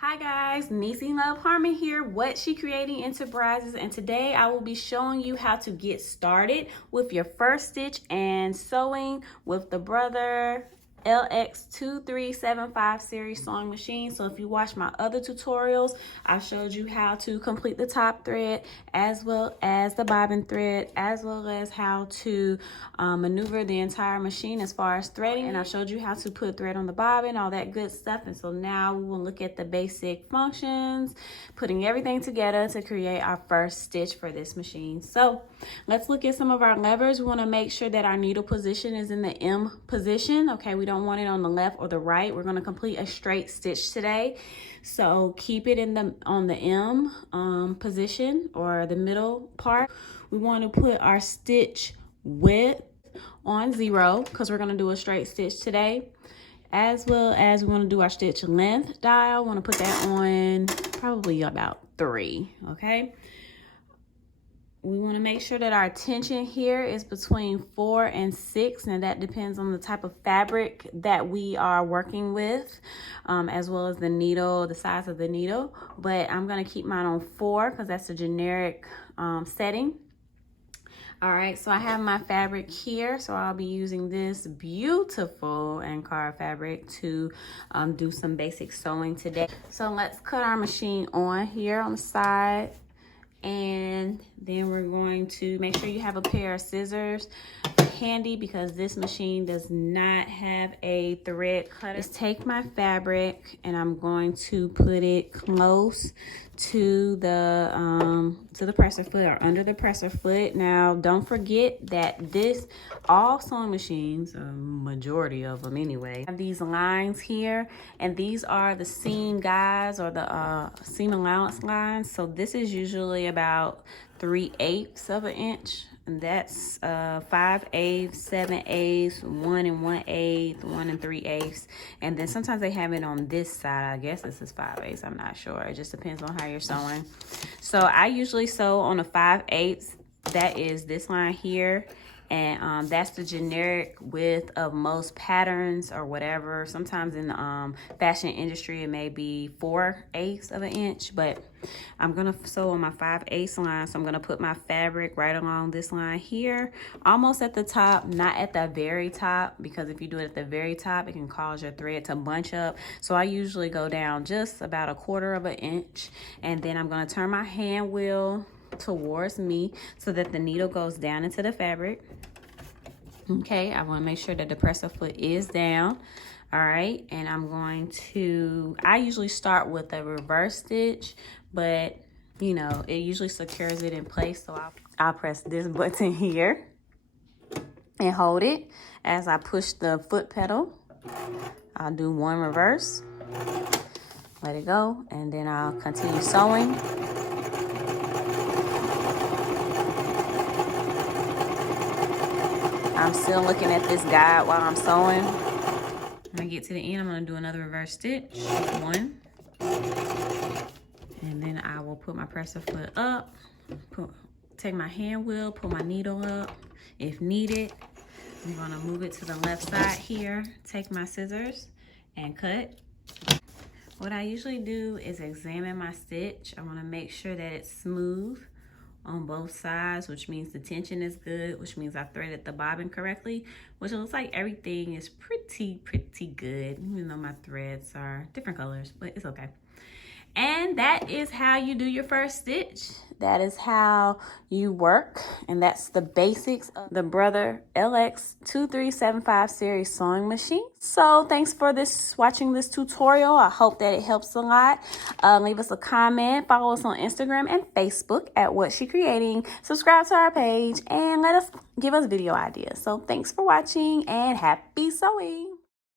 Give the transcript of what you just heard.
Hi guys, Niecy Love Harmon here, What She Creating Enterprises, and today I will be showing you how to get started with your first stitch and sewing with the Brother LX2375 series sewing machine. So if you watch my other tutorials, I showed you how to complete the top thread as well as the bobbin thread, as well as how to maneuver the entire machine as far as threading, and I showed you how to put thread on the bobbin, all that good stuff. And so now we will look at the basic functions, putting everything together to create our first stitch for this machine. So let's look at some of our levers. We want to make sure that our needle position is in the M position. Okay, we don't want it on the left or the right. We're going to complete a straight stitch today, so keep it in on the M position or the middle part. We want to put our stitch width on 0 because we're going to do a straight stitch today, as well as we want to do our stitch length dial. We want to put that on probably about 3. Okay, we want to make sure that our tension here is between 4 and 6. Now that depends on the type of fabric that we are working with, as well as the needle, the size of the needle. But I'm going to keep mine on 4 because that's a generic setting. All right, so I have my fabric here, so I'll be using this beautiful Ankara fabric to do some basic sewing today. So let's cut our machine on here on the side, and then we're going to make sure you have a pair of scissors handy because this machine does not have a thread cutter. Just take my fabric and I'm going to put it close to the presser foot, or under the presser foot. Now don't forget that all sewing machines, a majority of them anyway, have these lines here, and these are the seam guides or the seam allowance lines. So this is usually about 3/8 of an inch, and that's 5/8, 7/8, 1 1/8, 1 3/8, and then sometimes they have it on this side. I guess this is 5/8. I'm not sure. It just depends on how you're sewing. So I usually sew on a 5/8. That is this line here, and that's the generic width of most patterns or whatever. Sometimes in the fashion industry it may be 4/8 of an inch, but I'm gonna sew on my 5/8 line. So I'm gonna put my fabric right along this line here, almost at the top, not at the very top, because if you do it at the very top it can cause your thread to bunch up. So I usually go down just about 1/4 of an inch, and then I'm gonna turn my hand wheel towards me so that the needle goes down into the fabric. Okay, I want to make sure that the presser foot is down. All right, and I'm going to, I usually start with a reverse stitch, but you know, it usually secures it in place. So I'll press this button here and hold it as I push the foot pedal. I'll do 1 reverse, let it go, and then I'll continue sewing. I'm still looking at this guide while I'm sewing. When I get to the end, I'm going to do another reverse stitch, 1. And then I will put my presser foot up, take my hand wheel, pull my needle up if needed. I'm going to move it to the left side here, take my scissors and cut. What I usually do is examine my stitch. I want to make sure that it's smooth on both sides, which means the tension is good, which means I threaded the bobbin correctly, which it looks like everything is pretty good, even though my threads are different colors, but it's okay. And that is how you do your first stitch. That is how you work, and that's the basics of the Brother LX2375 series sewing machine. So thanks for watching this tutorial. I hope that it helps a lot. Leave us a comment, follow us on Instagram and Facebook at What She Creating. Subscribe to our page and give us video ideas. So thanks for watching and happy sewing.